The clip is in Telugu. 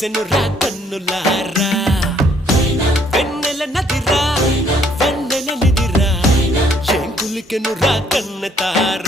కురిసెను రా కన్నులారా వెన్నెల నదిరా వెన్నెల నిదిరా ఏం కులికెను రా కన్నెతారా